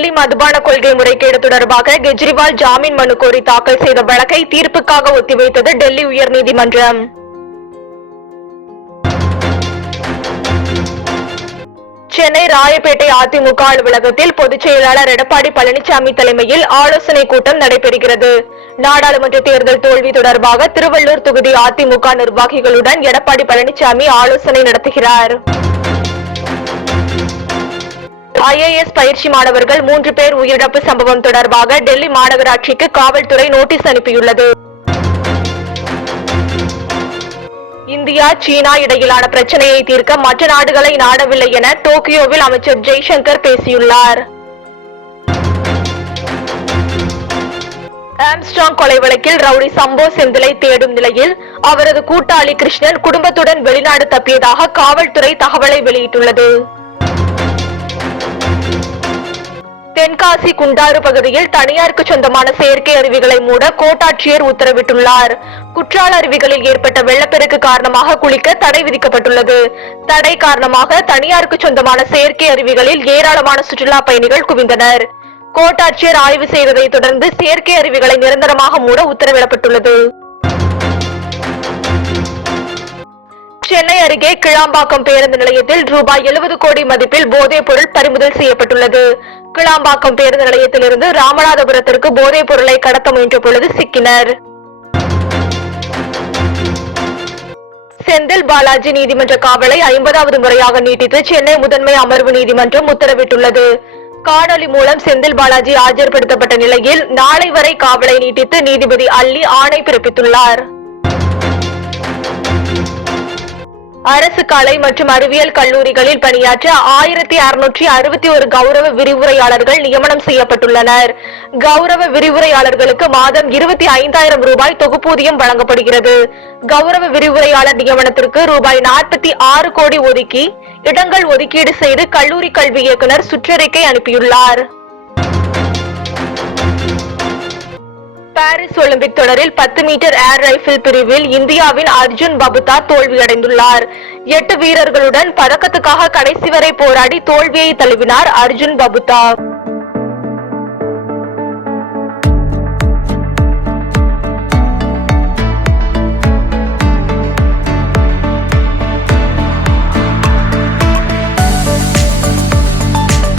டெல்லி மதுபான கொள்கை முறைகேடு தொடர்பாக கெஜ்ரிவால் ஜாமீன் மனு கோரி தாக்கல் செய்த வழக்கை தீர்ப்புக்காக ஒத்திவைத்தது டெல்லி உயர்நீதிமன்றம். சென்னை ராயப்பேட்டை அதிமுக அலுவலகத்தில் பொதுச் செயலாளர் எடப்பாடி பழனிசாமி தலைமையில் ஆலோசனை கூட்டம் நடைபெறுகிறது. நாடாளுமன்ற தேர்தல் தோல்வி தொடர்பாக திருவள்ளூர் தொகுதி அதிமுக நிர்வாகிகளுடன் எடப்பாடி பழனிசாமி ஆலோசனை நடத்துகிறார். ஐஏஎஸ் பயிற்சி மாணவர்கள் மூன்று பேர் உயிரிழப்பு சம்பவம் தொடர்பாக டெல்லி மாநகராட்சிக்கு காவல்துறை நோட்டீஸ் அனுப்பியுள்ளது. இந்தியா சீனா இடையிலான பிரச்சனையை தீர்க்க மற்ற நாடுகளை நாடவில்லை என டோக்கியோவில் அமைச்சர் ஜெய்சங்கர் பேசியுள்ளார். ஆம்ஸ்டாங் கொலை வழக்கில் ரவுடி சம்போ செந்திலை தேடும் நிலையில் அவரது கூட்டாளி கிருஷ்ணன் குடும்பத்துடன் வெளிநாடு தப்பியதாக காவல்துறை தகவலை வெளியிட்டுள்ளது. தென்காசி குண்டாறு பகுதியில் தனியாருக்கு சொந்தமான செயற்கை அருவிகளை மூட கோட்டாட்சியர் உத்தரவிட்டுள்ளார். குற்றால அருவிகளில் ஏற்பட்ட வெள்ளப்பெருக்கு காரணமாக குளிக்க தடை விதிக்கப்பட்டுள்ளது. தடை காரணமாக தனியாருக்கு சொந்தமான செயற்கை அருவிகளில் ஏராளமான சுற்றுலா பயணிகள் குவிந்தனர். கோட்டாட்சியர் ஆய்வு செய்ததை தொடர்ந்து செயற்கை அருவிகளை நிரந்தரமாக மூட உத்தரவிடப்பட்டுள்ளது. சென்னை அருகே கிளாம்பாக்கம் பேருந்து நிலையத்தில் ரூபாய் எழுபது கோடி மதிப்பில் போதைப் பொருள் பறிமுதல் செய்யப்பட்டுள்ளது. கிளாம்பாக்கம் பேருந்து நிலையத்திலிருந்து ராமநாதபுரத்திற்கு போதைப் பொருளை கடத்த முயன்ற பொழுது சிக்கினர். செந்தில் பாலாஜி நீதிமன்ற காவலை ஐம்பதாவது முறையாக நீட்டித்து சென்னை முதன்மை அமர்வு நீதிமன்றம் உத்தரவிட்டுள்ளது. காணொலி மூலம் செந்தில் பாலாஜி ஆஜர்படுத்தப்பட்ட நிலையில் நாளை வரை காவலை நீட்டித்து நீதிபதி அல்லி ஆணை பிறப்பித்துள்ளார். அரசு கலை மற்றும் அறிவியல் கல்லூரிகளில் பணியாற்ற ஆயிரத்தி அறுநூற்றி அறுபத்தி ஒரு கௌரவ விரிவுரையாளர்கள் நியமனம் செய்யப்பட்டுள்ளனர். கௌரவ விரிவுரையாளர்களுக்கு மாதம் இருபத்தி ஐந்தாயிரம் ரூபாய் தொகுப்பூதியம் வழங்கப்படுகிறது. கௌரவ விரிவுரையாளர் நியமனத்திற்கு ரூபாய் நாற்பத்தி ஆறு கோடி ஒதுக்கி இடங்கள் ஒதுக்கீடு செய்து கல்லூரி கல்வி இயக்குனர் சுற்றறிக்கை அனுப்பியுள்ளார். பாரிஸ் ஒலிம்பிக் தொடரில் பத்து மீட்டர் ஏர் ரைபிள் பிரிவில் இந்தியாவின் அர்ஜுன் பபுதா தோல்வியடைந்துள்ளார். எட்டு வீரர்களுடன் பதக்கத்துக்காக கடைசி வரை போராடி தோல்வியை தழுவினார் அர்ஜுன் பபுதா.